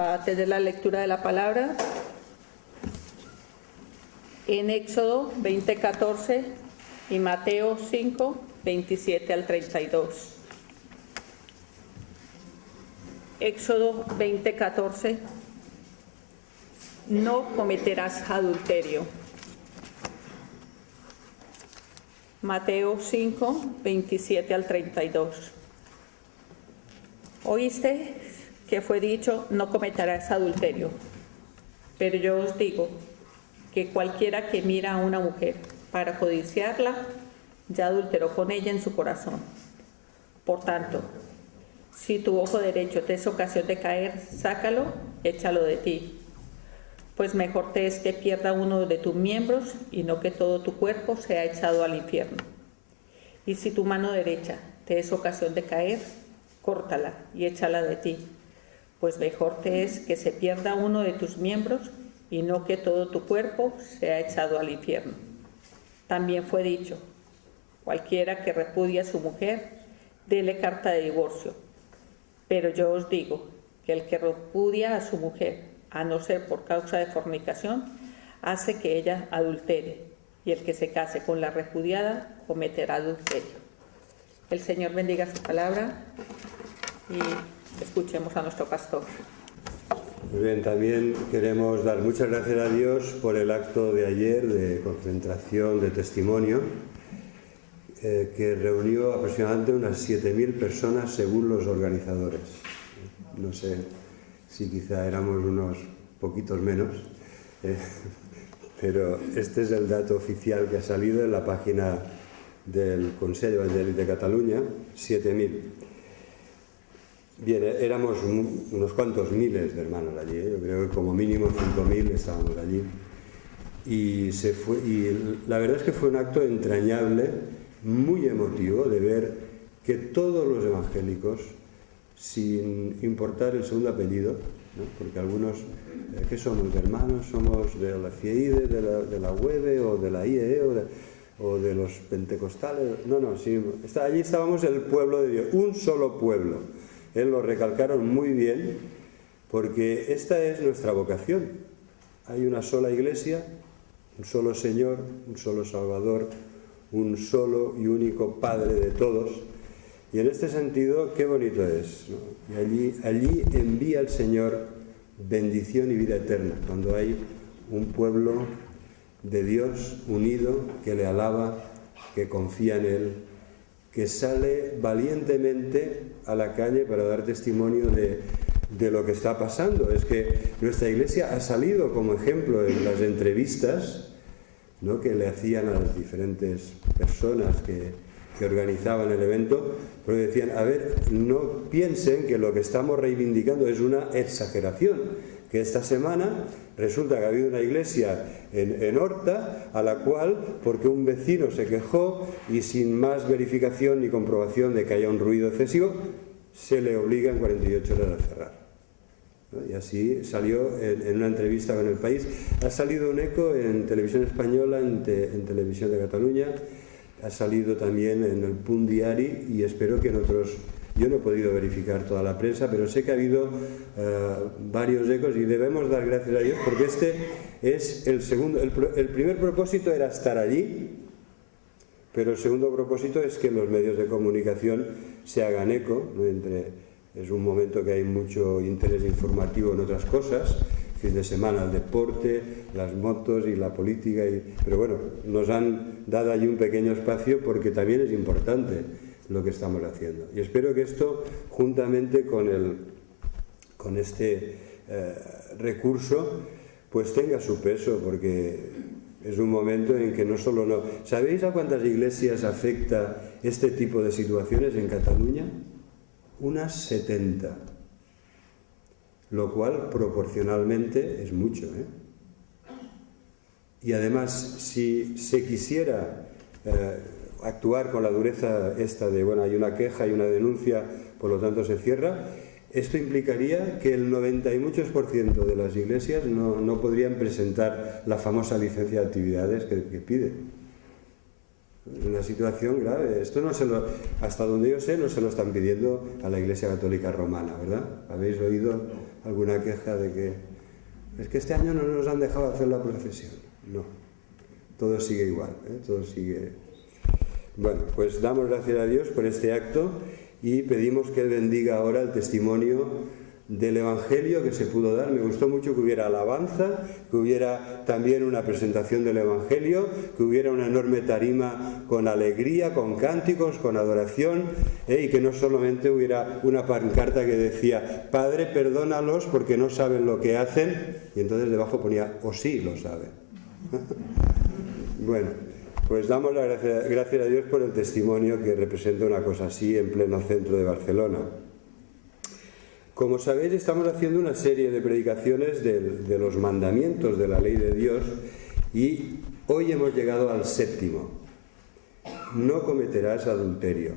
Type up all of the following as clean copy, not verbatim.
A tener la lectura de la palabra en Éxodo 20:14 y Mateo 5:27 al 32. Éxodo 20:14. No cometerás adulterio. Mateo 5:27 al 32. Oíste que fue dicho, no cometerás adulterio. Pero yo os digo que cualquiera que mira a una mujer para codiciarla, ya adulteró con ella en su corazón. Por tanto, si tu ojo derecho te es ocasión de caer, sácalo, échalo de ti. Pues mejor te es que pierda uno de tus miembros y no que todo tu cuerpo sea echado al infierno. Y si tu mano derecha te es ocasión de caer, córtala y échala de ti. Pues mejor te es que se pierda uno de tus miembros y no que todo tu cuerpo sea echado al infierno. También fue dicho, cualquiera que repudie a su mujer, dele carta de divorcio. Pero yo os digo que el que repudia a su mujer, a no ser por causa de fornicación, hace que ella adultere, y el que se case con la repudiada cometerá adulterio. El Señor bendiga su palabra y escuchemos a nuestro pastor. Muy bien, también queremos dar muchas gracias a Dios por el acto de ayer de concentración de testimonio que reunió aproximadamente unas 7.000 personas según los organizadores. No sé si quizá éramos unos poquitos menos, pero este es el dato oficial que ha salido en la página del Consell Evangèlic de Cataluña, 7.000. Bien, éramos unos cuantos miles de hermanos allí, yo creo que como mínimo 5.000 estábamos allí. Y la verdad es que fue un acto entrañable, muy emotivo, de ver que todos los evangélicos, sin importar el segundo apellido, ¿no? Porque algunos, ¿qué somos? ¿De hermanos? ¿Somos de la FIEIDE, de la UEBE o de la IEE o de los pentecostales? No, sí, allí estábamos el pueblo de Dios, un solo pueblo. Él lo recalcaron muy bien, porque esta es nuestra vocación. Hay una sola iglesia, un solo Señor, un solo Salvador, un solo y único Padre de todos. Y en este sentido, qué bonito es, ¿no? Y allí envía el Señor bendición y vida eterna, cuando hay un pueblo de Dios unido, que le alaba, que confía en Él, que sale valientemente a la calle para dar testimonio de lo que está pasando. Es que nuestra iglesia ha salido como ejemplo en las entrevistas, ¿no?, que le hacían a las diferentes personas que organizaban el evento, porque decían, a ver, no piensen que lo que estamos reivindicando es una exageración, que esta semana resulta que ha habido una iglesia en Horta a la cual, porque un vecino se quejó y sin más verificación ni comprobación de que haya un ruido excesivo, se le obliga en 48 horas a cerrar, ¿no? Y así salió en una entrevista con El País. Ha salido un eco en Televisión Española, en Televisión de Cataluña, ha salido también en el Punt Diari y espero que en otros. Yo no he podido verificar toda la prensa, pero sé que ha habido varios ecos y debemos dar gracias a Dios, porque este es el segundo. El primer propósito era estar allí, pero el segundo propósito es que los medios de comunicación se hagan eco, ¿no? Es un momento que hay mucho interés informativo en otras cosas, fin de semana el deporte, las motos y la política, pero bueno, nos han dado allí un pequeño espacio porque también es importante lo que estamos haciendo. Y espero que esto, juntamente con este recurso, pues tenga su peso, porque es un momento en que no solo no... ¿Sabéis a cuántas iglesias afecta este tipo de situaciones en Cataluña? Unas 70. Lo cual, proporcionalmente, es mucho, ¿eh? Y además, si se quisiera actuar con la dureza esta de, bueno, hay una queja, hay una denuncia, por lo tanto se cierra, esto implicaría que el 90 y muchos % de las iglesias no podrían presentar la famosa licencia de actividades que piden. Es una situación grave. Esto no hasta donde yo sé, no se lo están pidiendo a la Iglesia Católica Romana, ¿verdad? Habéis oído alguna queja de que es que este año no nos han dejado hacer la procesión. No, todo sigue igual, todo sigue. Bueno, pues damos gracias a Dios por este acto y pedimos que Él bendiga ahora el testimonio del Evangelio que se pudo dar. Me gustó mucho que hubiera alabanza, que hubiera también una presentación del Evangelio, que hubiera una enorme tarima con alegría, con cánticos, con adoración, y que no solamente hubiera una pancarta que decía Padre, perdónalos porque no saben lo que hacen, y entonces debajo ponía o sí lo saben. Bueno, pues damos las gracias a Dios por el testimonio que representa una cosa así en pleno centro de Barcelona. Como sabéis, estamos haciendo una serie de predicaciones de los mandamientos de la ley de Dios y hoy hemos llegado al 7º. No cometerás adulterio.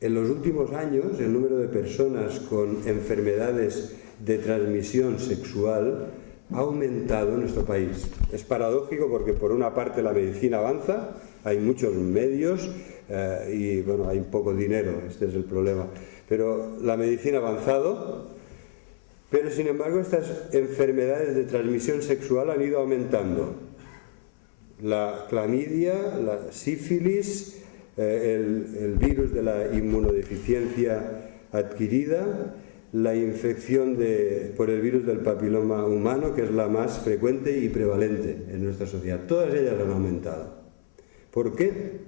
En los últimos años, el número de personas con enfermedades de transmisión sexual ha aumentado en nuestro país. Es paradójico porque por una parte la medicina avanza, hay muchos medios y bueno, hay poco dinero, este es el problema. Pero la medicina ha avanzado, pero sin embargo estas enfermedades de transmisión sexual han ido aumentando. La clamidia, la sífilis, el virus de la inmunodeficiencia adquirida, la infección por el virus del papiloma humano, que es la más frecuente y prevalente en nuestra sociedad. Todas ellas han aumentado. ¿Por qué?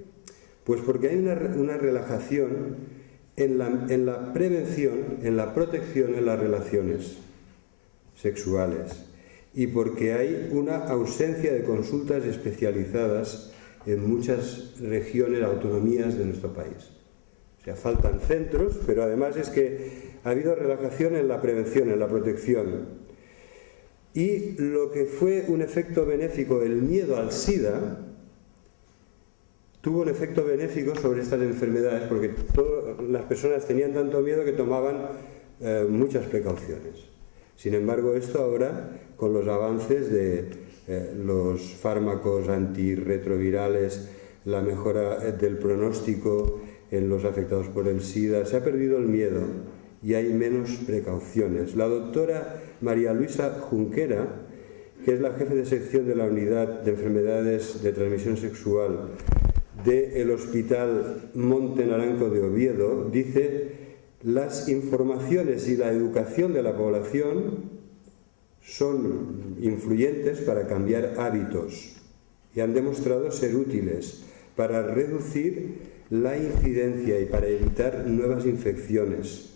Pues porque hay una relajación en la prevención, en la protección en las relaciones sexuales y porque hay una ausencia de consultas especializadas en muchas regiones, autonomías de nuestro país. O sea, faltan centros, pero además es que ha habido relajación en la prevención, en la protección. Y lo que fue un efecto benéfico, el miedo al SIDA, tuvo un efecto benéfico sobre estas enfermedades porque todas las personas tenían tanto miedo que tomaban muchas precauciones. Sin embargo, esto ahora, con los avances de los fármacos antirretrovirales, la mejora del pronóstico en los afectados por el SIDA, se ha perdido el miedo y hay menos precauciones. La doctora María Luisa Junquera, que es la jefe de sección de la Unidad de Enfermedades de Transmisión Sexual del Hospital Monte Naranco de Oviedo, dice: las informaciones y la educación de la población son influyentes para cambiar hábitos y han demostrado ser útiles para reducir la incidencia y para evitar nuevas infecciones.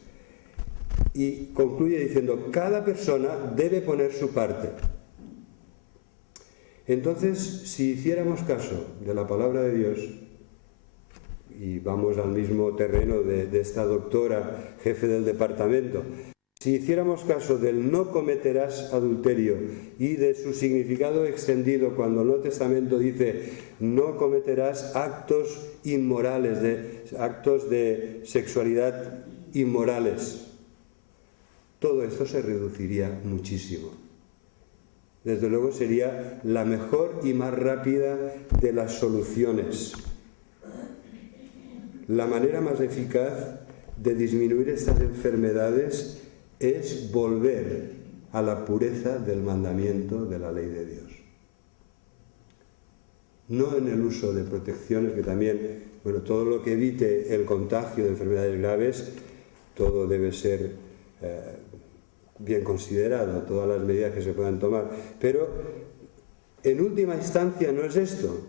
Y concluye diciendo: cada persona debe poner su parte. Entonces, si hiciéramos caso de la palabra de Dios, y vamos al mismo terreno de esta doctora, jefe del departamento, si hiciéramos caso del no cometerás adulterio y de su significado extendido cuando el Nuevo Testamento dice no cometerás actos inmorales, actos de sexualidad inmorales, todo esto se reduciría muchísimo. Desde luego sería la mejor y más rápida de las soluciones. La manera más eficaz de disminuir estas enfermedades es volver a la pureza del mandamiento de la ley de Dios. No en el uso de protecciones, que también, bueno, todo lo que evite el contagio de enfermedades graves, todo debe ser bien considerado, todas las medidas que se puedan tomar. Pero en última instancia no es esto,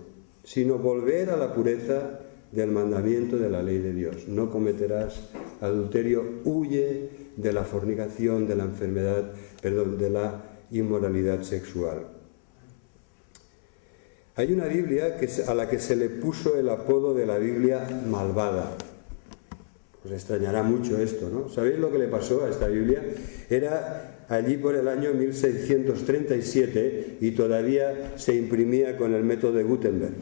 sino volver a la pureza del mandamiento de la ley de Dios. No cometerás adulterio, huye de la fornicación, de la enfermedad, de la inmoralidad sexual. Hay una Biblia a la que se le puso el apodo de la Biblia malvada. Os extrañará mucho esto, ¿no? ¿Sabéis lo que le pasó a esta Biblia? Era allí por el año 1637 y todavía se imprimía con el método de Gutenberg,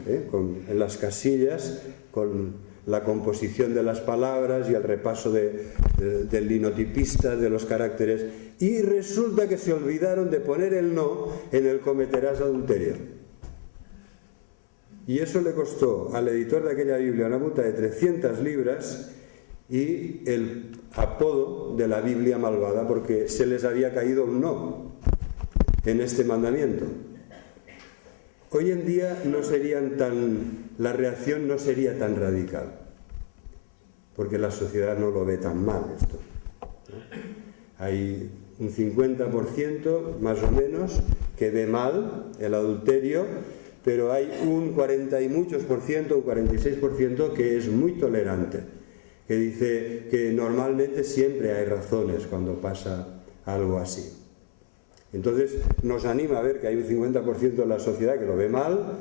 en las casillas, con la composición de las palabras y el repaso del linotipista, de los caracteres. Y resulta que se olvidaron de poner el no en el cometerás adulterio. Y eso le costó al editor de aquella Biblia una multa de 300 libras y el apodo de la Biblia malvada, porque se les había caído un no en este mandamiento. Hoy en día la reacción no sería tan radical, porque la sociedad no lo ve tan mal esto, ¿no? Hay un 50% más o menos que ve mal el adulterio, pero hay un 40 y muchos por ciento, un 46% que es muy tolerante, que dice que normalmente siempre hay razones cuando pasa algo así. Entonces nos anima a ver que hay un 50% de la sociedad que lo ve mal,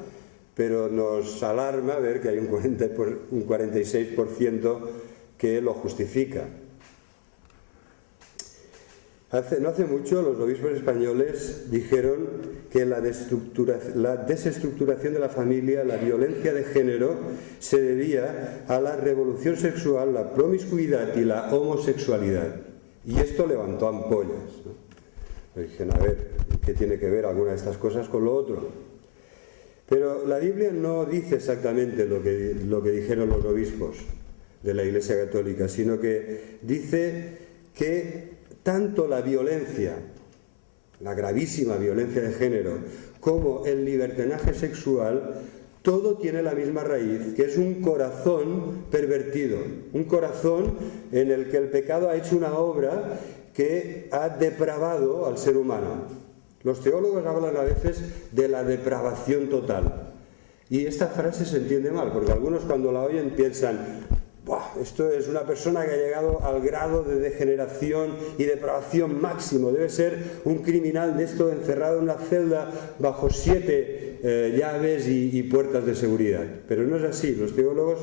pero nos alarma ver que hay un 46% que lo justifica. No hace mucho los obispos españoles dijeron que la desestructuración de la familia, la violencia de género, se debía a la revolución sexual, la promiscuidad y la homosexualidad. Y esto levantó ampollas, ¿no? Dijeron, a ver, ¿qué tiene que ver alguna de estas cosas con lo otro? Pero la Biblia no dice exactamente lo que dijeron los obispos de la Iglesia Católica, sino que dice que tanto la violencia, la gravísima violencia de género, como el libertinaje sexual, todo tiene la misma raíz, que es un corazón pervertido, un corazón en el que el pecado ha hecho una obra que ha depravado al ser humano. Los teólogos hablan a veces de la depravación total. Y esta frase se entiende mal, porque algunos cuando la oyen piensan, ¡buah! Esto es una persona que ha llegado al grado de degeneración y depravación máximo. Debe ser un criminal de esto encerrado en una celda bajo 7 llaves y puertas de seguridad. Pero no es así. Los teólogos,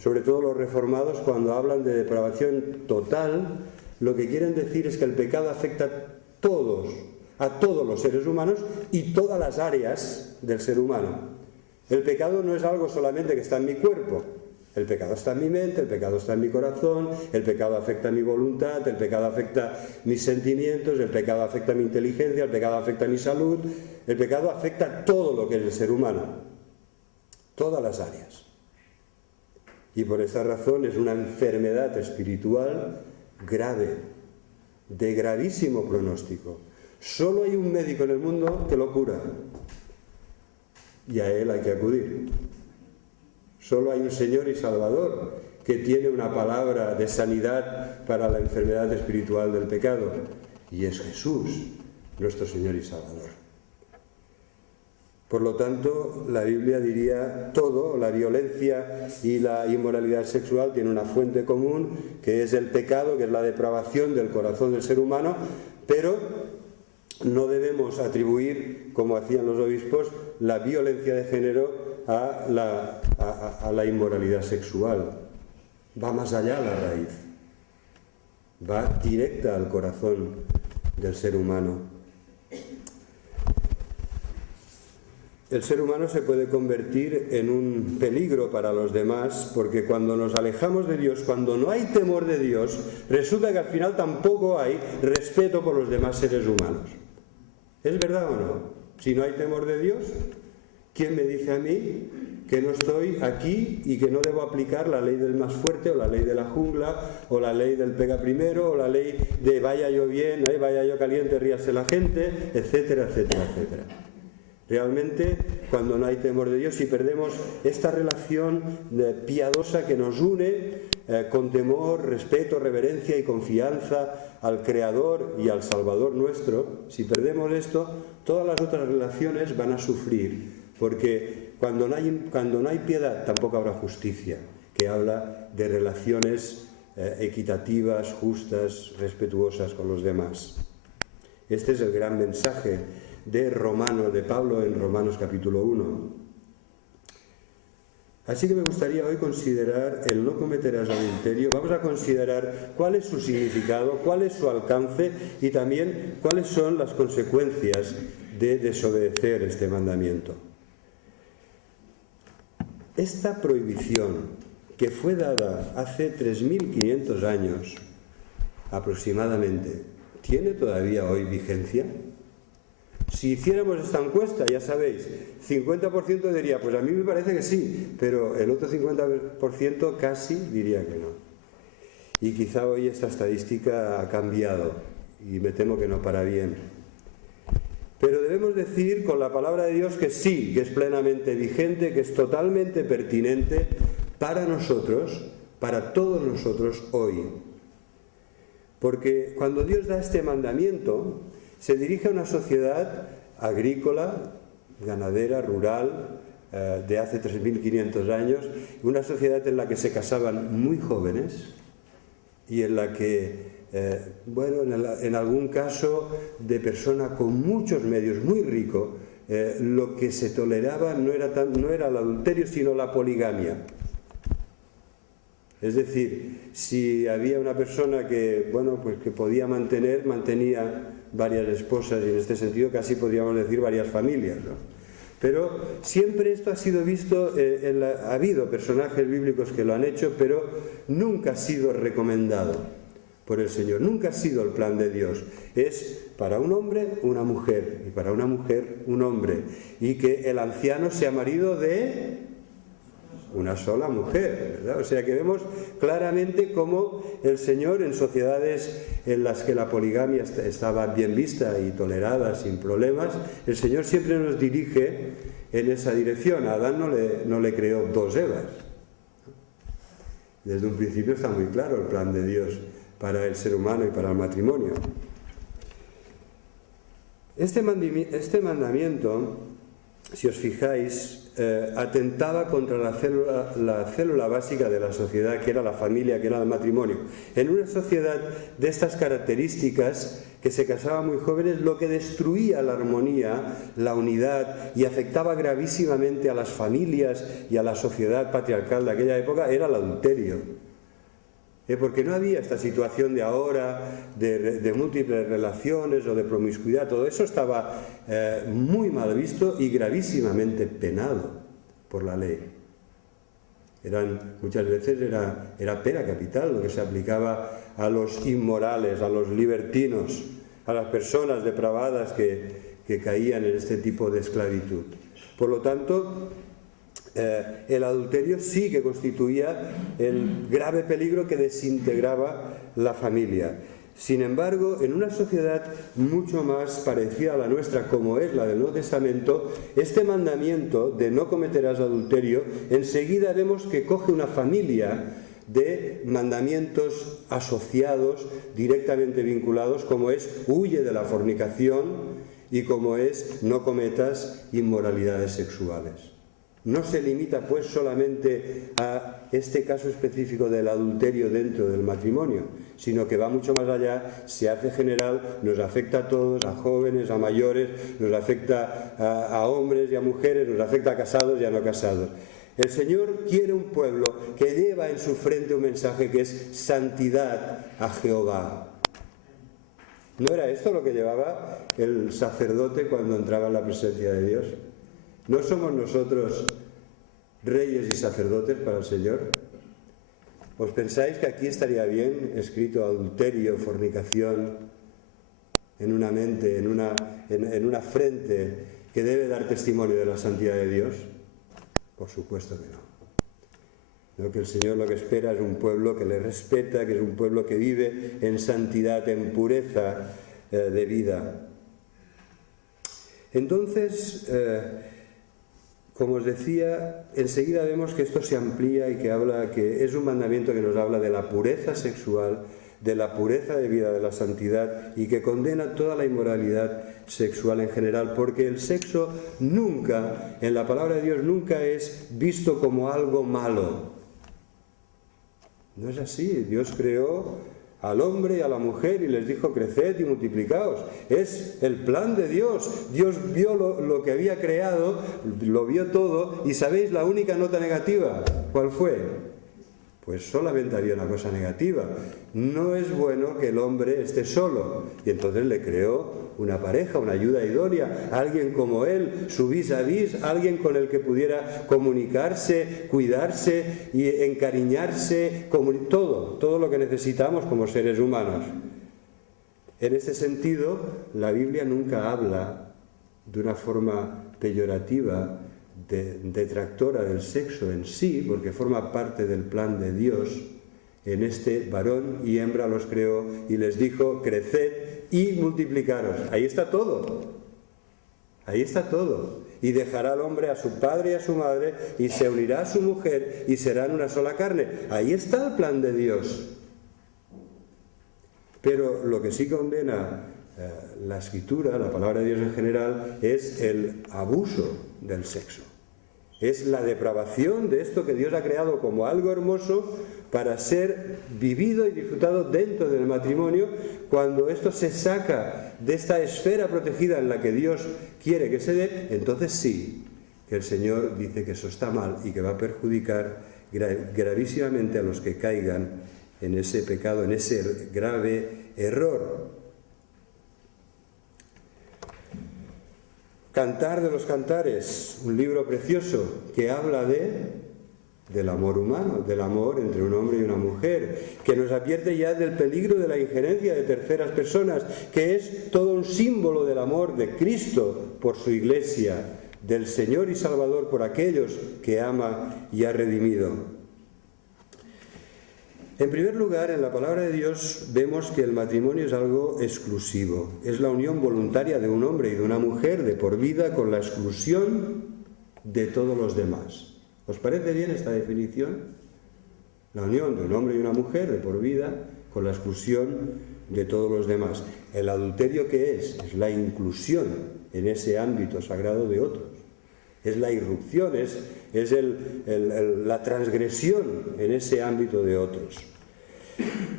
sobre todo los reformados, cuando hablan de depravación total, lo que quieren decir es que el pecado afecta a todos los seres humanos y todas las áreas del ser humano. El pecado no es algo solamente que está en mi cuerpo. El pecado está en mi mente, el pecado está en mi corazón, el pecado afecta a mi voluntad, el pecado afecta mis sentimientos, el pecado afecta a mi inteligencia, el pecado afecta a mi salud, el pecado afecta a todo lo que es el ser humano, todas las áreas. Y por esta razón es una enfermedad espiritual grave, de gravísimo pronóstico. Solo hay un médico en el mundo que lo cura, y a él hay que acudir. Solo hay un Señor y Salvador que tiene una palabra de sanidad para la enfermedad espiritual del pecado, y es Jesús, nuestro Señor y Salvador. Por lo tanto, la Biblia diría todo, la violencia y la inmoralidad sexual tiene una fuente común, que es el pecado, que es la depravación del corazón del ser humano, pero no debemos atribuir, como hacían los obispos, la violencia de género a la inmoralidad sexual. Va más allá la raíz, va directa al corazón del ser humano. El ser humano se puede convertir en un peligro para los demás, porque cuando nos alejamos de Dios, cuando no hay temor de Dios, resulta que al final tampoco hay respeto por los demás seres humanos. ¿Es verdad o no? Si no hay temor de Dios, ¿quién me dice a mí que no estoy aquí y que no debo aplicar la ley del más fuerte, o la ley de la jungla, o la ley del pega primero, o la ley de vaya yo bien, vaya yo caliente, ríase la gente, etcétera, etcétera, etcétera? Realmente, cuando no hay temor de Dios, si perdemos esta relación piadosa que nos une con temor, respeto, reverencia y confianza al Creador y al Salvador nuestro, si perdemos esto, todas las otras relaciones van a sufrir, porque cuando no hay piedad tampoco habrá justicia, que habla de relaciones equitativas, justas, respetuosas con los demás. Este es el gran mensaje de Pablo en Romanos capítulo 1. Así que me gustaría hoy considerar el no cometerás adulterio. Vamos a considerar cuál es su significado, cuál es su alcance y también cuáles son las consecuencias de desobedecer este mandamiento. Esta prohibición, que fue dada hace 3.500 años aproximadamente, ¿tiene todavía hoy vigencia? Si hiciéramos esta encuesta, ya sabéis, 50% diría, pues a mí me parece que sí, pero el otro 50% casi diría que no. Y quizá hoy esta estadística ha cambiado y me temo que no para bien. Pero debemos decir con la palabra de Dios que sí, que es plenamente vigente, que es totalmente pertinente para nosotros, para todos nosotros hoy. Porque cuando Dios da este mandamiento, se dirige a una sociedad agrícola, ganadera, rural, de hace 3.500 años, una sociedad en la que se casaban muy jóvenes y en la que, en algún caso de persona con muchos medios, muy rico, lo que se toleraba no era el adulterio, sino la poligamia. Es decir, si había una persona que podía mantenía varias esposas, y en este sentido casi podríamos decir varias familias, ¿no? Pero siempre esto ha sido visto, ha habido personajes bíblicos que lo han hecho, pero nunca ha sido recomendado por el Señor, nunca ha sido el plan de Dios. Es para un hombre una mujer, y para una mujer un hombre, y que el anciano sea marido de una sola mujer, ¿verdad? O sea que vemos claramente cómo el Señor, en sociedades en las que la poligamia estaba bien vista y tolerada sin problemas, el Señor siempre nos dirige en esa dirección. A Adán no le creó dos Evas. Desde un principio está muy claro el plan de Dios para el ser humano y para el matrimonio. Este mandamiento, si os fijáis, atentaba contra la célula básica de la sociedad, que era la familia, que era el matrimonio. En una sociedad de estas características, que se casaban muy jóvenes, lo que destruía la armonía, la unidad y afectaba gravísimamente a las familias y a la sociedad patriarcal de aquella época era el adulterio. Porque no había esta situación de ahora, de múltiples relaciones o de promiscuidad. Todo eso estaba muy mal visto y gravísimamente penado por la ley. Muchas veces era pena capital lo que se aplicaba a los inmorales, a los libertinos, a las personas depravadas que caían en este tipo de esclavitud. Por lo tanto, el adulterio sí que constituía el grave peligro que desintegraba la familia. Sin embargo, en una sociedad mucho más parecida a la nuestra, como es la del Nuevo Testamento, este mandamiento de no cometerás adulterio, enseguida vemos que coge una familia de mandamientos asociados, directamente vinculados, como es huye de la fornicación y como es no cometas inmoralidades sexuales. No se limita pues solamente a este caso específico del adulterio dentro del matrimonio, sino que va mucho más allá, se hace general, nos afecta a todos, a jóvenes, a mayores, nos afecta a hombres y a mujeres, nos afecta a casados y a no casados. El Señor quiere un pueblo que lleva en su frente un mensaje que es santidad a Jehová. ¿No era esto lo que llevaba el sacerdote cuando entraba en la presencia de Dios? ¿No somos nosotros reyes y sacerdotes para el Señor? ¿Os pensáis que aquí estaría bien escrito adulterio, fornicación, en una mente, en una frente que debe dar testimonio de la santidad de Dios? Por supuesto que no. Lo que el Señor lo que espera es un pueblo que le respeta, que es un pueblo que vive en santidad, en pureza de vida. Entonces, como os decía, enseguida vemos que esto se amplía y que es un mandamiento que nos habla de la pureza sexual, de la pureza de vida, de la santidad, y que condena toda la inmoralidad sexual en general, porque el sexo nunca, en la palabra de Dios, nunca es visto como algo malo. No es así. Dios creó al hombre y a la mujer y les dijo creced y multiplicaos. Es el plan de Dios. Dios vio lo que había creado, lo vio todo, y ¿sabéis la única nota negativa? ¿Cuál fue? Pues solamente había una cosa negativa. No es bueno que el hombre esté solo. Y entonces le creó una pareja, una ayuda idónea, alguien como él, su vis a vis, alguien con el que pudiera comunicarse, cuidarse y encariñarse, todo lo que necesitamos como seres humanos. En este sentido, la Biblia nunca habla de una forma peyorativa, detractora del sexo en sí, porque forma parte del plan de Dios. en este varón y hembra los creó y les dijo, creced y multiplicaros. Ahí está todo. Ahí está todo. Y dejará al hombre a su padre y a su madre y se unirá a su mujer y serán una sola carne. Ahí está el plan de Dios. Pero lo que sí condena la Escritura, la palabra de Dios en general, es el abuso del sexo. Es la depravación de esto que Dios ha creado como algo hermoso para ser vivido y disfrutado dentro del matrimonio. Cuando esto se saca de esta esfera protegida en la que Dios quiere que se dé, entonces sí, que el Señor dice que eso está mal y que va a perjudicar gravísimamente a los que caigan en ese pecado, en ese grave error. Cantar de los Cantares, un libro precioso que habla del amor humano, del amor entre un hombre y una mujer, que nos advierte ya del peligro de la injerencia de terceras personas, que es todo un símbolo del amor de Cristo por su Iglesia, del Señor y Salvador por aquellos que ama y ha redimido. En primer lugar, en la palabra de Dios vemos que el matrimonio es algo exclusivo. Es la unión voluntaria de un hombre y de una mujer de por vida con la exclusión de todos los demás. ¿Os parece bien esta definición? La unión de un hombre y una mujer de por vida con la exclusión de todos los demás. ¿El adulterio qué es? Es la inclusión en ese ámbito sagrado de otros. Es la irrupción, es la transgresión en ese ámbito de otros.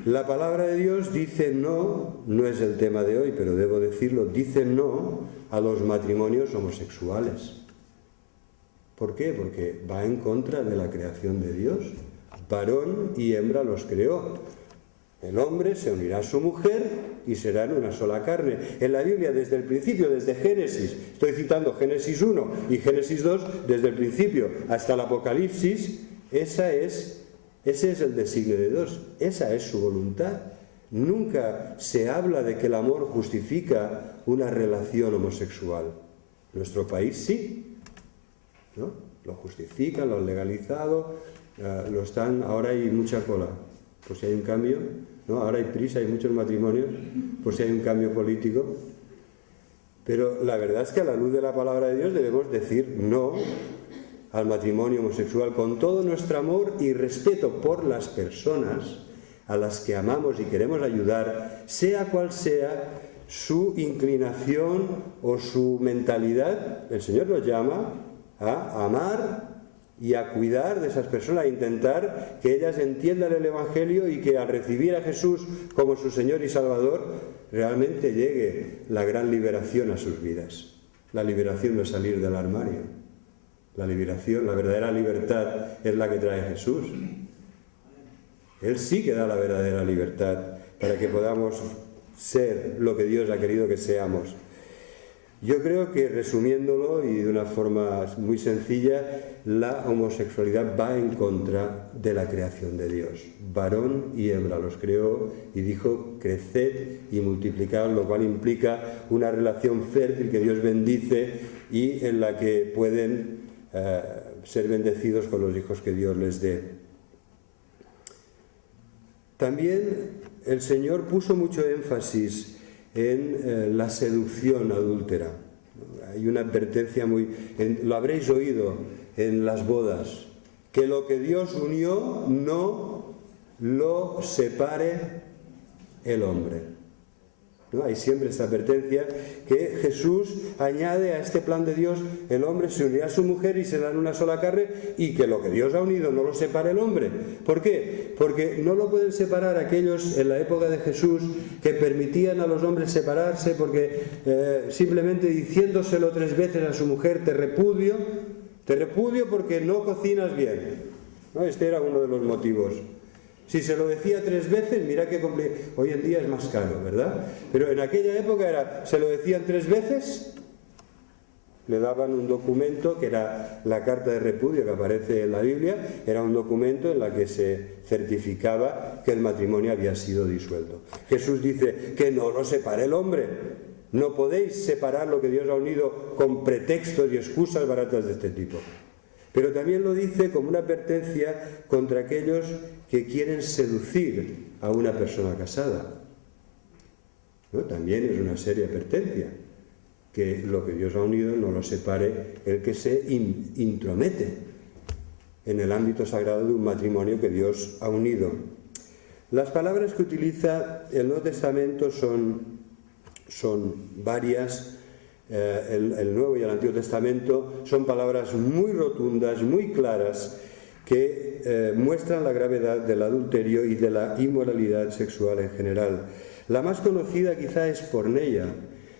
La palabra de Dios dice no, no es el tema de hoy, pero debo decirlo, dice no a los matrimonios homosexuales. ¿Por qué? Porque va en contra de la creación de Dios. Varón y hembra los creó. El hombre se unirá a su mujer y serán una sola carne. En la Biblia, desde el principio, desde Génesis, estoy citando Génesis 1 y Génesis 2, desde el principio hasta el Apocalipsis, ese es el designio de Dios, esa es su voluntad. Nunca se habla de que el amor justifica una relación homosexual. En nuestro país sí, ¿no? Lo justifican, lo han legalizado, ahora hay mucha cola. Pues si hay un cambio, ¿no? Ahora hay prisa, hay muchos matrimonios, pues si hay un cambio político. Pero la verdad es que a la luz de la palabra de Dios debemos decir no al matrimonio homosexual con todo nuestro amor y respeto por las personas a las que amamos y queremos ayudar, sea cual sea su inclinación o su mentalidad. El Señor nos llama a amar y a cuidar de esas personas, a intentar que ellas entiendan el Evangelio y que al recibir a Jesús como su Señor y Salvador realmente llegue la gran liberación a sus vidas. La liberación de salir del armario. La liberación, la verdadera libertad es la que trae Jesús. Él sí que da la verdadera libertad para que podamos ser lo que Dios ha querido que seamos. Yo creo que, resumiéndolo y de una forma muy sencilla, la homosexualidad va en contra de la creación de Dios. Varón y hembra los creó y dijo, creced y multiplicaos, lo cual implica una relación fértil que Dios bendice y en la que pueden ser bendecidos con los hijos que Dios les dé. También el Señor puso mucho énfasis en la seducción adúltera. Hay una advertencia lo habréis oído en las bodas, que lo que Dios unió no lo separe el hombre. ¿No? Hay siempre esta advertencia que Jesús añade a este plan de Dios: el hombre se unirá a su mujer y serán una sola carne, y que lo que Dios ha unido no lo separe el hombre. ¿Por qué? Porque no lo pueden separar aquellos en la época de Jesús que permitían a los hombres separarse porque simplemente diciéndoselo 3 veces a su mujer: te repudio porque no cocinas bien, ¿no? Este era uno de los motivos. Si se lo decía 3 veces, mira qué complicado. Hoy en día es más caro, ¿verdad? Pero en aquella época se lo decían 3 veces, le daban un documento que era la carta de repudio que aparece en la Biblia, era un documento en la que se certificaba que el matrimonio había sido disuelto. Jesús dice que no lo separe el hombre. No podéis separar lo que Dios ha unido con pretextos y excusas baratas de este tipo. Pero también lo dice como una advertencia contra aquellos que quieren seducir a una persona casada, ¿no? También es una seria advertencia, que lo que Dios ha unido no lo separe el que se intromete en el ámbito sagrado de un matrimonio que Dios ha unido. Las palabras que utiliza el Nuevo Testamento son varias. El Nuevo y el Antiguo Testamento son palabras muy rotundas, muy claras, que muestran la gravedad del adulterio y de la inmoralidad sexual en general. La más conocida quizá es porneia,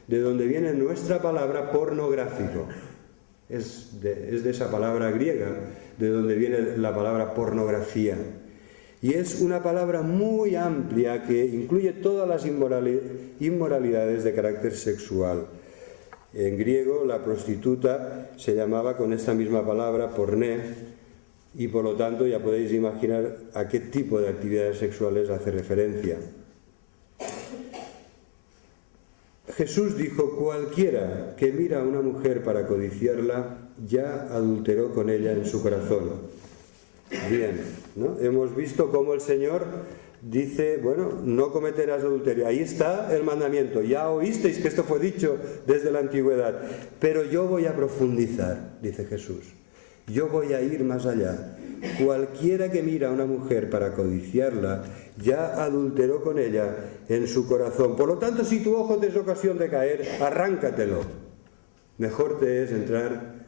de donde viene nuestra palabra pornográfico. Es de esa palabra griega, de donde viene la palabra pornografía. Y es una palabra muy amplia que incluye todas las inmoralidades de carácter sexual. En griego, la prostituta se llamaba con esta misma palabra, porné, y por lo tanto ya podéis imaginar a qué tipo de actividades sexuales hace referencia. Jesús dijo: cualquiera que mira a una mujer para codiciarla, ya adulteró con ella en su corazón. Bien, ¿no? Hemos visto cómo el Señor dice, bueno, no cometerás adulterio. Ahí está el mandamiento. Ya oísteis que esto fue dicho desde la antigüedad. Pero yo voy a profundizar, dice Jesús. Yo voy a ir más allá. Cualquiera que mira a una mujer para codiciarla, ya adulteró con ella en su corazón. Por lo tanto, si tu ojo te es ocasión de caer, arráncatelo. Mejor te es entrar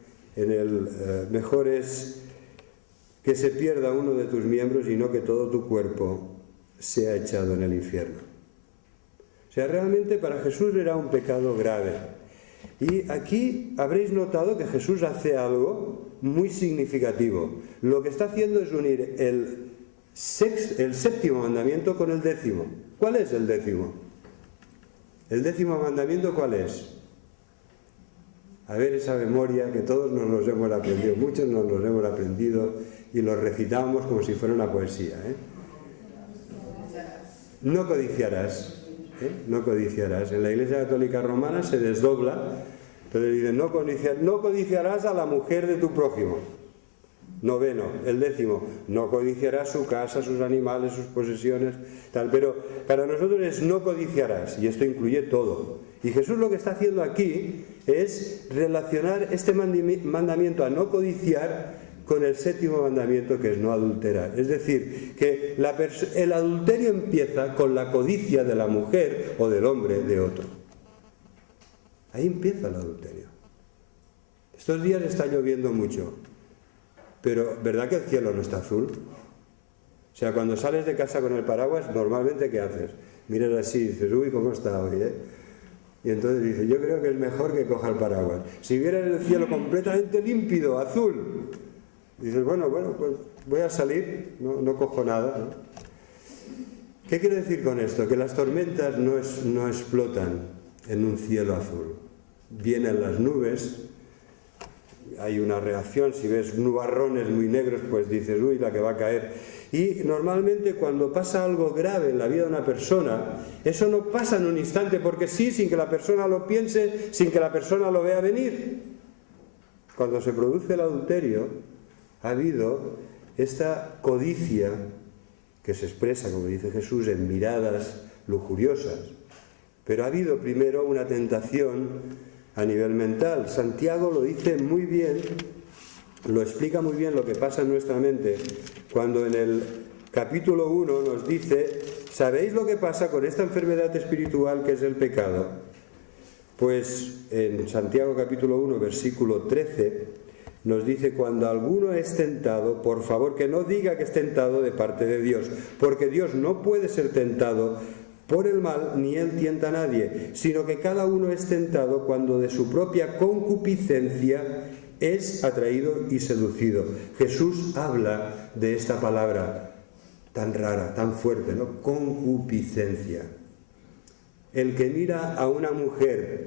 mejor es que se pierda uno de tus miembros y no que todo tu cuerpo sea echado en el infierno. O sea, realmente para Jesús era un pecado grave. Y aquí habréis notado que Jesús hace algo muy significativo. Lo que está haciendo es unir el séptimo mandamiento con el décimo. ¿Cuál es el décimo? ¿El décimo mandamiento cuál es? A ver, esa memoria que todos nos los hemos aprendido, muchos nos los hemos aprendido y los recitamos como si fuera una poesía, ¿eh? No codiciarás, ¿eh? No codiciarás. En la Iglesia Católica Romana se desdobla, entonces dicen, no codiciarás a la mujer de tu prójimo. Noveno, el décimo, no codiciarás su casa, sus animales, sus posesiones, tal. Pero para nosotros es no codiciarás, y esto incluye todo. Y Jesús lo que está haciendo aquí es relacionar este mandamiento a no codiciar con el séptimo mandamiento, que es no adulterar. Es decir, que el adulterio empieza con la codicia de la mujer o del hombre de otro. Ahí empieza el adulterio. Estos días está lloviendo mucho, pero ¿verdad que el cielo no está azul? O sea, cuando sales de casa con el paraguas, normalmente ¿qué haces? Miras así y dices, uy, ¿cómo está hoy, eh? Y entonces dices, yo creo que es mejor que coja el paraguas. Si viera el cielo completamente límpido, azul, dices, bueno, pues voy a salir, no cojo nada, ¿no? ¿Qué quiere decir con esto? Que las tormentas no explotan en un cielo azul. Vienen las nubes, hay una reacción, si ves nubarrones muy negros, pues dices, uy, la que va a caer. Y normalmente cuando pasa algo grave en la vida de una persona, eso no pasa en un instante, porque sí, sin que la persona lo piense, sin que la persona lo vea venir. Cuando se produce el adulterio, ha habido esta codicia que se expresa, como dice Jesús, en miradas lujuriosas. Pero ha habido primero una tentación a nivel mental. Santiago lo dice muy bien, lo explica muy bien lo que pasa en nuestra mente, cuando en el capítulo 1 nos dice, ¿sabéis lo que pasa con esta enfermedad espiritual que es el pecado? Pues en Santiago capítulo 1, versículo 13, nos dice, cuando alguno es tentado, por favor que no diga que es tentado de parte de Dios, porque Dios no puede ser tentado por el mal, ni él tienta a nadie, sino que cada uno es tentado cuando de su propia concupiscencia es atraído y seducido. Jesús habla de esta palabra tan rara, tan fuerte, ¿no? Concupiscencia. El que mira a una mujer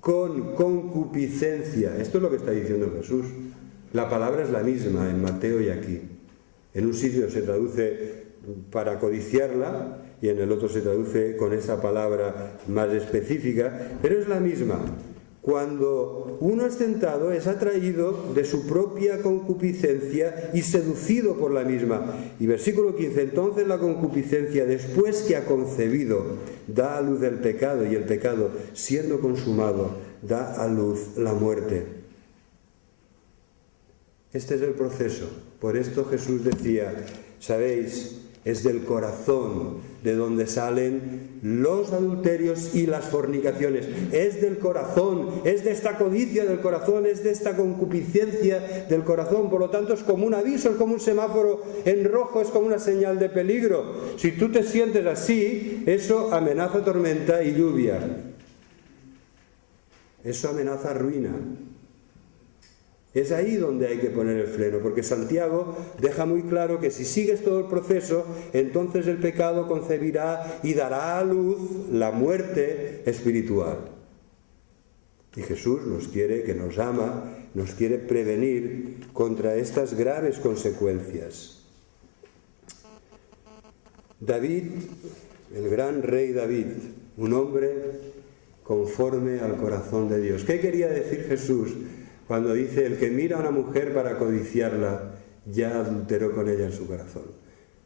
con concupiscencia, esto es lo que está diciendo Jesús. La palabra es la misma en Mateo y aquí. En un sitio se traduce para codiciarla y en el otro se traduce con esa palabra más específica, pero es la misma. Cuando uno es tentado, es atraído de su propia concupiscencia y seducido por la misma. Y versículo 15, entonces la concupiscencia, después que ha concebido, da a luz el pecado, y el pecado, siendo consumado, da a luz la muerte. Este es el proceso. Por esto Jesús decía, sabéis, es del corazón de donde salen los adulterios y las fornicaciones. Es del corazón, es de esta codicia del corazón, es de esta concupiscencia del corazón. Por lo tanto, es como un aviso, es como un semáforo en rojo, es como una señal de peligro. Si tú te sientes así, eso amenaza tormenta y lluvia. Eso amenaza ruina. Es ahí donde hay que poner el freno, porque Santiago deja muy claro que si sigues todo el proceso, entonces el pecado concebirá y dará a luz la muerte espiritual. Y Jesús nos quiere, que nos ama, nos quiere prevenir contra estas graves consecuencias. David, el gran rey David, un hombre conforme al corazón de Dios. ¿Qué quería decir Jesús cuando dice, el que mira a una mujer para codiciarla, ya adulteró con ella en su corazón?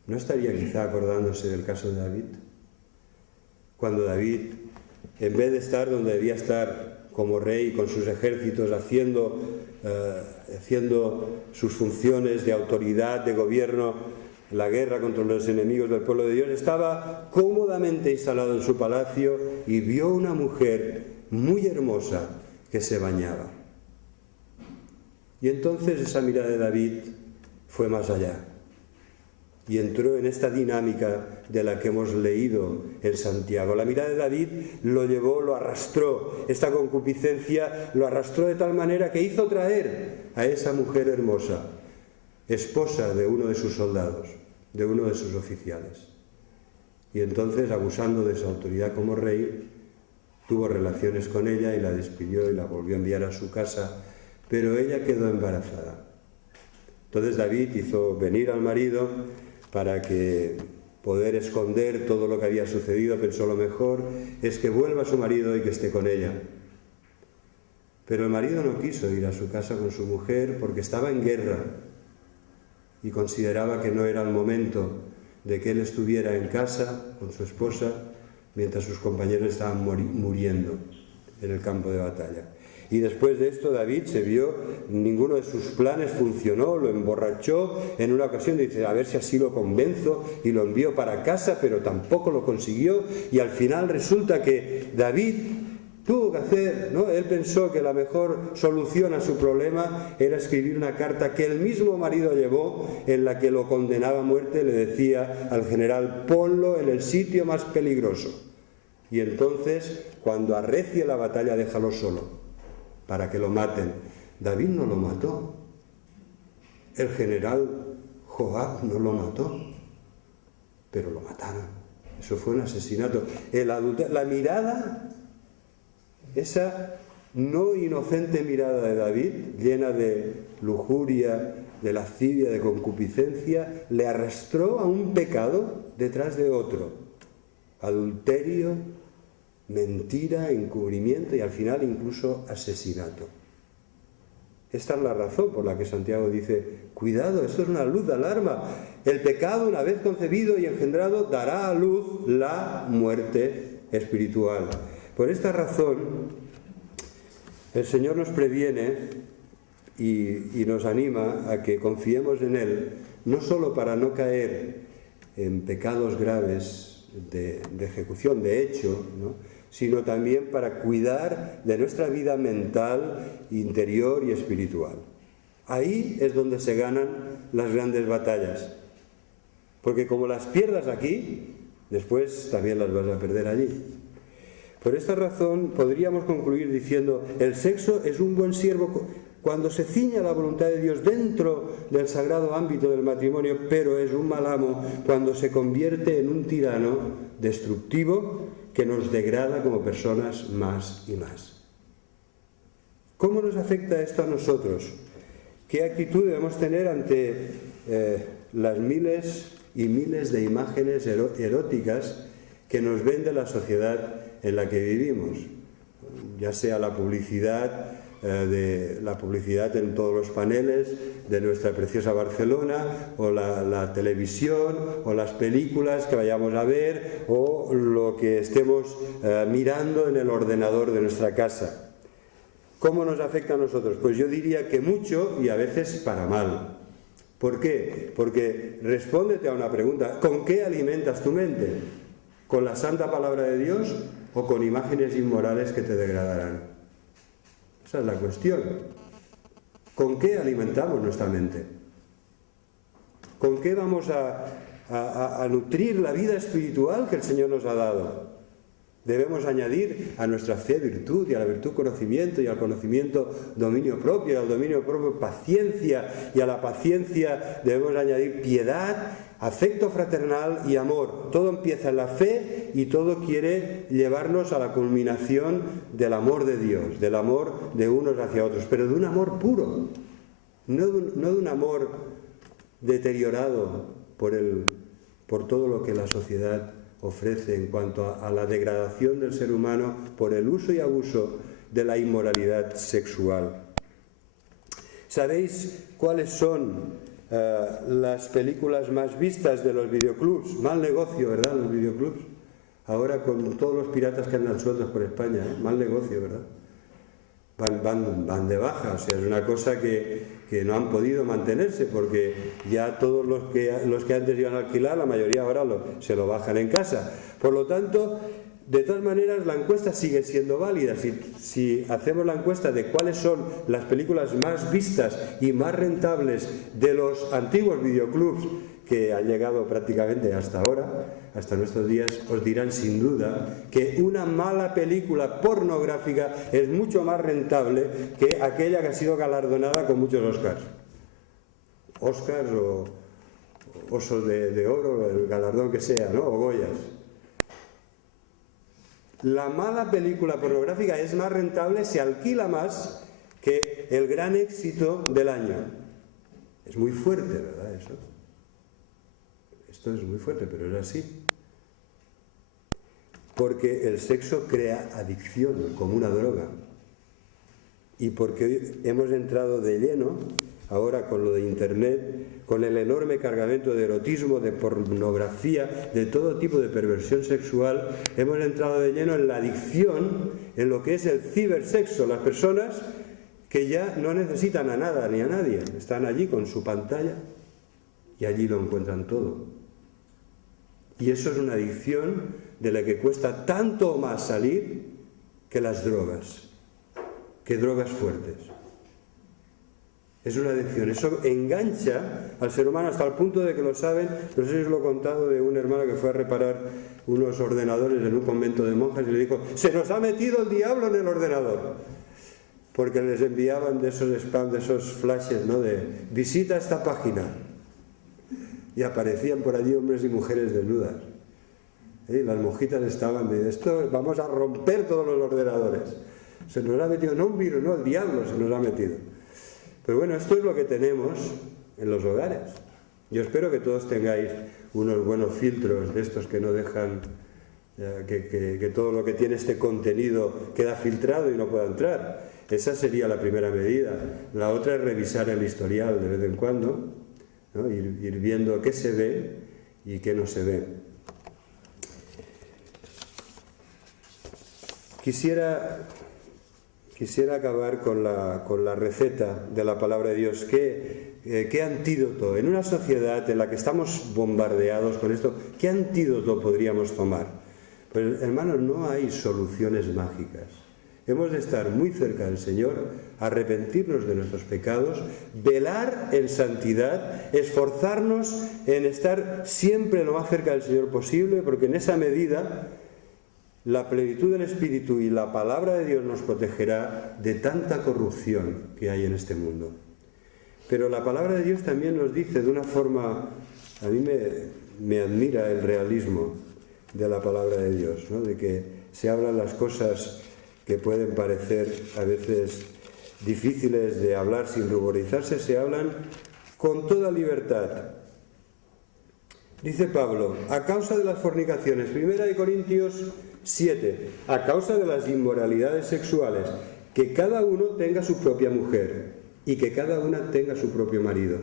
¿No estaría quizá acordándose del caso de David? Cuando David, en vez de estar donde debía estar como rey con sus ejércitos, haciendo sus funciones de autoridad, de gobierno, la guerra contra los enemigos del pueblo de Dios, estaba cómodamente instalado en su palacio y vio una mujer muy hermosa que se bañaba. Y entonces esa mirada de David fue más allá y entró en esta dinámica de la que hemos leído en Santiago. La mirada de David lo llevó, lo arrastró, esta concupiscencia lo arrastró de tal manera que hizo traer a esa mujer hermosa, esposa de uno de sus soldados, de uno de sus oficiales. Y entonces, abusando de su autoridad como rey, tuvo relaciones con ella y la despidió y la volvió a enviar a su casa, pero ella quedó embarazada. Entonces David hizo venir al marido para que poder esconder todo lo que había sucedido. Pensó, lo mejor es que vuelva su marido y que esté con ella. Pero el marido no quiso ir a su casa con su mujer porque estaba en guerra y consideraba que no era el momento de que él estuviera en casa con su esposa mientras sus compañeros estaban muriendo en el campo de batalla. Y después de esto David se vio, ninguno de sus planes funcionó, lo emborrachó. En una ocasión dice, a ver si así lo convenzo, y lo envió para casa, pero tampoco lo consiguió. Y al final resulta que David tuvo que hacer, ¿no? Él pensó que la mejor solución a su problema era escribir una carta que el mismo marido llevó, en la que lo condenaba a muerte. Le decía al general, ponlo en el sitio más peligroso, y entonces cuando arrecie la batalla déjalo solo para que lo maten. David no lo mató, el general Joab no lo mató, pero lo mataron. Eso fue un asesinato. La mirada, esa no inocente mirada de David, llena de lujuria, de lascivia, de concupiscencia, le arrastró a un pecado detrás de otro. Adulterio, mentira, encubrimiento y al final incluso asesinato. Esta es la razón por la que Santiago dice, cuidado, esto es una luz de alarma. El pecado, una vez concebido y engendrado, dará a luz la muerte espiritual. Por esta razón, el Señor nos previene y nos anima a que confiemos en Él, no solo para no caer en pecados graves de ejecución, de hecho, ¿no?, sino también para cuidar de nuestra vida mental, interior y espiritual. Ahí es donde se ganan las grandes batallas, porque como las pierdas aquí, después también las vas a perder allí. Por esta razón podríamos concluir diciendo, el sexo es un buen siervo cuando se ciña la voluntad de Dios dentro del sagrado ámbito del matrimonio, pero es un mal amo cuando se convierte en un tirano destructivo que nos degrada como personas más y más. ¿Cómo nos afecta esto a nosotros? ¿Qué actitud debemos tener ante las miles y miles de imágenes eróticas que nos vende la sociedad en la que vivimos? ya sea la publicidad en todos los paneles de nuestra preciosa Barcelona, o la televisión, o las películas que vayamos a ver, o lo que estemos mirando en el ordenador de nuestra casa. ¿Cómo nos afecta a nosotros? Pues yo diría que mucho, y a veces para mal. ¿Por qué? Porque respóndete a una pregunta: ¿con qué alimentas tu mente? ¿Con la santa palabra de Dios o con imágenes inmorales que te degradarán? Esa es la cuestión. ¿Con qué alimentamos nuestra mente? ¿Con qué vamos a nutrir la vida espiritual que el Señor nos ha dado? Debemos añadir a nuestra fe virtud, y a la virtud conocimiento, y al conocimiento dominio propio, y al dominio propio paciencia, y a la paciencia debemos añadir piedad, afecto fraternal y amor. Todo empieza en la fe y todo quiere llevarnos a la culminación del amor de Dios, del amor de unos hacia otros, pero de un amor puro, no de un amor deteriorado por todo lo que la sociedad ofrece en cuanto a la degradación del ser humano por el uso y abuso de la inmoralidad sexual. ¿Sabéis cuáles son las películas más vistas de los videoclubs? Mal negocio, ¿verdad? Los videoclubs. Ahora con todos los piratas que andan sueltos por España, ¿eh? Mal negocio, ¿verdad? Van de baja, o sea, es una cosa que no han podido mantenerse, porque ya todos los que antes iban a alquilar, la mayoría ahora se lo bajan en casa. Por lo tanto, de todas maneras, la encuesta sigue siendo válida. Si hacemos la encuesta de cuáles son las películas más vistas y más rentables de los antiguos videoclubs que han llegado prácticamente hasta ahora, hasta nuestros días, os dirán sin duda que una mala película pornográfica es mucho más rentable que aquella que ha sido galardonada con muchos Oscars o Osos de Oro, el galardón que sea, ¿no? O Goyas. La mala película pornográfica es más rentable, se alquila más que el gran éxito del año. Es muy fuerte, ¿verdad? Esto es muy fuerte, pero es así. Porque el sexo crea adicción como una droga. Y porque hemos entrado de lleno, ahora con lo de Internet, con el enorme cargamento de erotismo, de pornografía, de todo tipo de perversión sexual, hemos entrado de lleno en la adicción, en lo que es el cibersexo. Las personas que ya no necesitan a nada ni a nadie, están allí con su pantalla y allí lo encuentran todo. Y eso es una adicción de la que cuesta tanto más salir que las drogas, que drogas fuertes. Es una adicción, eso engancha al ser humano hasta el punto de que lo saben. No sé si os lo he contado de un hermano que fue a reparar unos ordenadores en un convento de monjas y le dijo: se nos ha metido el diablo en el ordenador, porque les enviaban de esos spam, de esos flashes, ¿no? De visita esta página, y aparecían por allí hombres y mujeres desnudas. Las monjitas estaban de esto, vamos a romper todos los ordenadores. Se nos ha metido no un virus, no, el diablo se nos ha metido. Pero bueno, esto es lo que tenemos en los hogares. Yo espero que todos tengáis unos buenos filtros de estos que no dejan que todo lo que tiene este contenido queda filtrado y no pueda entrar. Esa sería la primera medida. La otra es revisar el historial de vez en cuando, ¿no? Ir viendo qué se ve y qué no se ve. Quisiera acabar con la receta de la palabra de Dios. ¿Qué antídoto, en una sociedad en la que estamos bombardeados con esto, qué antídoto podríamos tomar? Pues, hermanos, no hay soluciones mágicas. Hemos de estar muy cerca del Señor, arrepentirnos de nuestros pecados, velar en santidad, esforzarnos en estar siempre lo más cerca del Señor posible, porque en esa medida la plenitud del Espíritu y la palabra de Dios nos protegerá de tanta corrupción que hay en este mundo. Pero la palabra de Dios también nos dice de una forma, a mí me admira el realismo de la palabra de Dios, ¿no? De que se hablan las cosas que pueden parecer a veces difíciles de hablar sin ruborizarse, se hablan con toda libertad. Dice Pablo, a causa de las fornicaciones, 1 Corintios 7. A causa de las inmoralidades sexuales, que cada uno tenga su propia mujer y que cada una tenga su propio marido.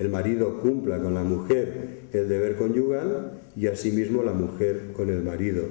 El marido cumpla con la mujer el deber conyugal y asimismo la mujer con el marido.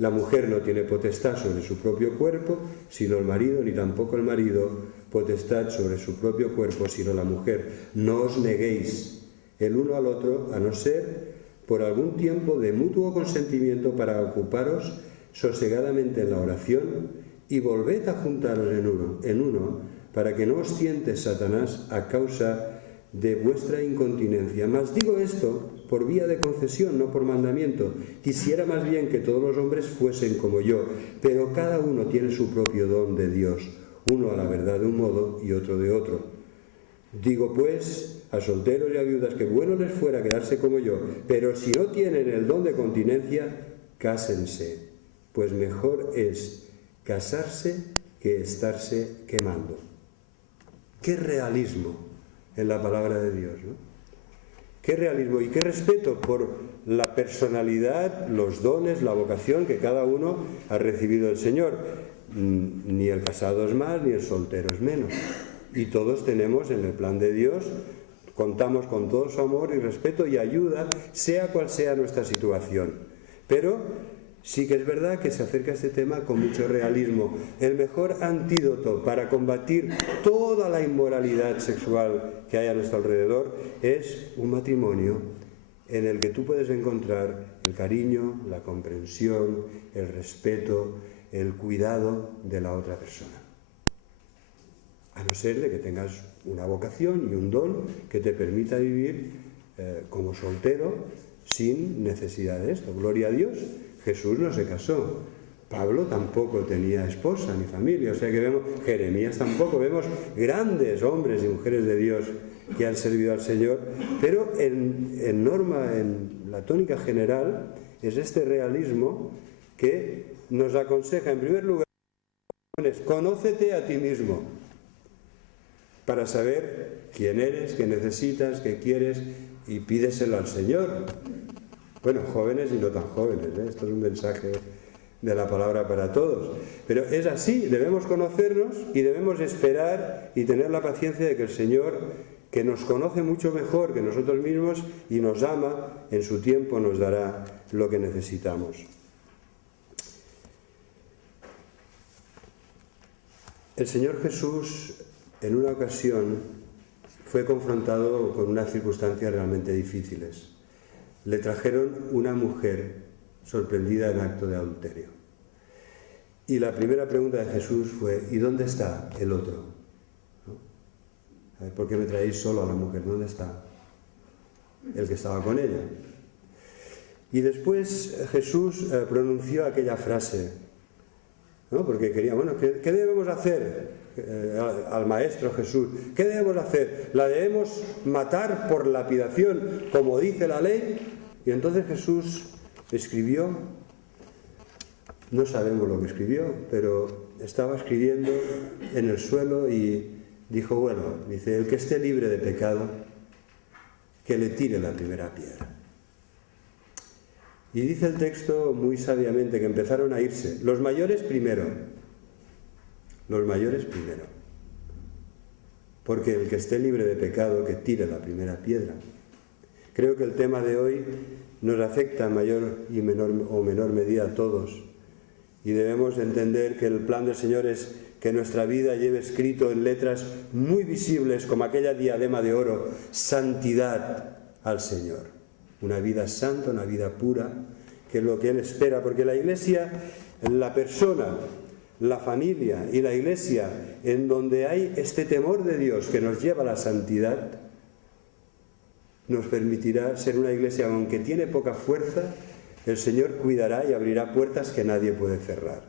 La mujer no tiene potestad sobre su propio cuerpo, sino el marido, ni tampoco el marido potestad sobre su propio cuerpo, sino la mujer. No os neguéis el uno al otro, a no ser por algún tiempo de mutuo consentimiento para ocuparos sosegadamente en la oración y volved a juntaros en uno, para que no os tiente Satanás a causa de vuestra incontinencia. Mas digo esto por vía de concesión, no por mandamiento. Quisiera más bien que todos los hombres fuesen como yo, pero cada uno tiene su propio don de Dios, uno a la verdad de un modo y otro de otro. Digo pues a solteros y a viudas que bueno les fuera quedarse como yo, pero si no tienen el don de continencia, cásense, pues mejor es casarse que estarse quemando. ¡Qué realismo en la palabra de Dios, ¿no? ¡Qué realismo y qué respeto por la personalidad, los dones, la vocación que cada uno ha recibido del Señor! Ni el casado es más, ni el soltero es menos. Y todos tenemos en el plan de Dios, contamos con todo su amor y respeto y ayuda, sea cual sea nuestra situación. Pero sí que es verdad que se acerca a este tema con mucho realismo. El mejor antídoto para combatir toda la inmoralidad sexual que hay a nuestro alrededor es un matrimonio en el que tú puedes encontrar el cariño, la comprensión, el respeto, el cuidado de la otra persona. A no ser de que tengas una vocación y un don que te permita vivir como soltero sin necesidad de esto. Gloria a Dios, Jesús no se casó. Pablo tampoco tenía esposa ni familia, o sea que vemos, Jeremías tampoco, vemos grandes hombres y mujeres de Dios que han servido al Señor, pero en norma, en la tónica general, es este realismo que nos aconseja, en primer lugar, conócete a ti mismo, para saber quién eres, qué necesitas, qué quieres, y pídeselo al Señor. Bueno, jóvenes y no tan jóvenes, ¿eh? Esto es un mensaje de la palabra para todos. Pero es así, debemos conocernos y debemos esperar y tener la paciencia de que el Señor, que nos conoce mucho mejor que nosotros mismos y nos ama, en su tiempo nos dará lo que necesitamos. El Señor Jesús, en una ocasión, fue confrontado con unas circunstancias realmente difíciles. Le trajeron una mujer sorprendida en acto de adulterio. Y la primera pregunta de Jesús fue: ¿y dónde está el otro? ¿No? ¿Por qué me traéis solo a la mujer? ¿Dónde está el que estaba con ella? Y después Jesús pronunció aquella frase, ¿no? Porque quería, bueno, ¿qué debemos hacer? Al Maestro Jesús, ¿qué debemos hacer? ¿La debemos matar por lapidación, como dice la ley? Y entonces Jesús escribió, no sabemos lo que escribió, pero estaba escribiendo en el suelo y dijo, bueno, dice, el que esté libre de pecado, que le tire la primera piedra. Y dice el texto muy sabiamente que empezaron a irse, los mayores primero, porque el que esté libre de pecado, que tire la primera piedra. Creo que el tema de hoy nos afecta en mayor y menor medida a todos, y debemos entender que el plan del Señor es que nuestra vida lleve escrito en letras muy visibles, como aquella diadema de oro, santidad al Señor. Una vida santa, una vida pura, que es lo que Él espera, porque la Iglesia, la persona, la familia y la Iglesia, en donde hay este temor de Dios que nos lleva a la santidad, nos permitirá ser una Iglesia, aunque tiene poca fuerza, el Señor cuidará y abrirá puertas que nadie puede cerrar.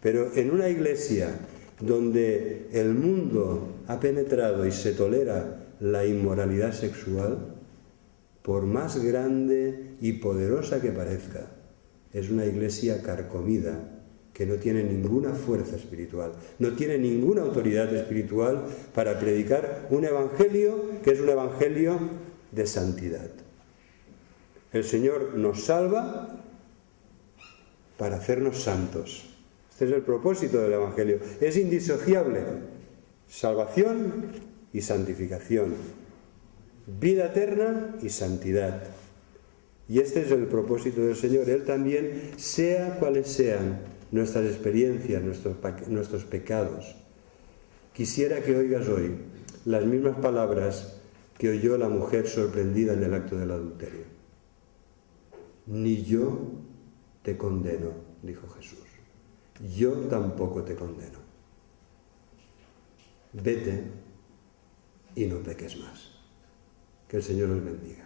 Pero en una Iglesia donde el mundo ha penetrado y se tolera la inmoralidad sexual, por más grande y poderosa que parezca, es una Iglesia carcomida, que no tiene ninguna fuerza espiritual, no tiene ninguna autoridad espiritual para predicar un evangelio que es un evangelio de santidad. El Señor nos salva para hacernos santos. Este es el propósito del Evangelio. Es indisociable. Salvación y santificación. Vida eterna y santidad. Y este es el propósito del Señor. Él también, sea cuales sean nuestras experiencias, nuestros pecados, quisiera que oigas hoy las mismas palabras que oyó la mujer sorprendida en el acto del adulterio. Ni yo te condeno, dijo Jesús. Yo tampoco te condeno. Vete y no peques más. Que el Señor os bendiga.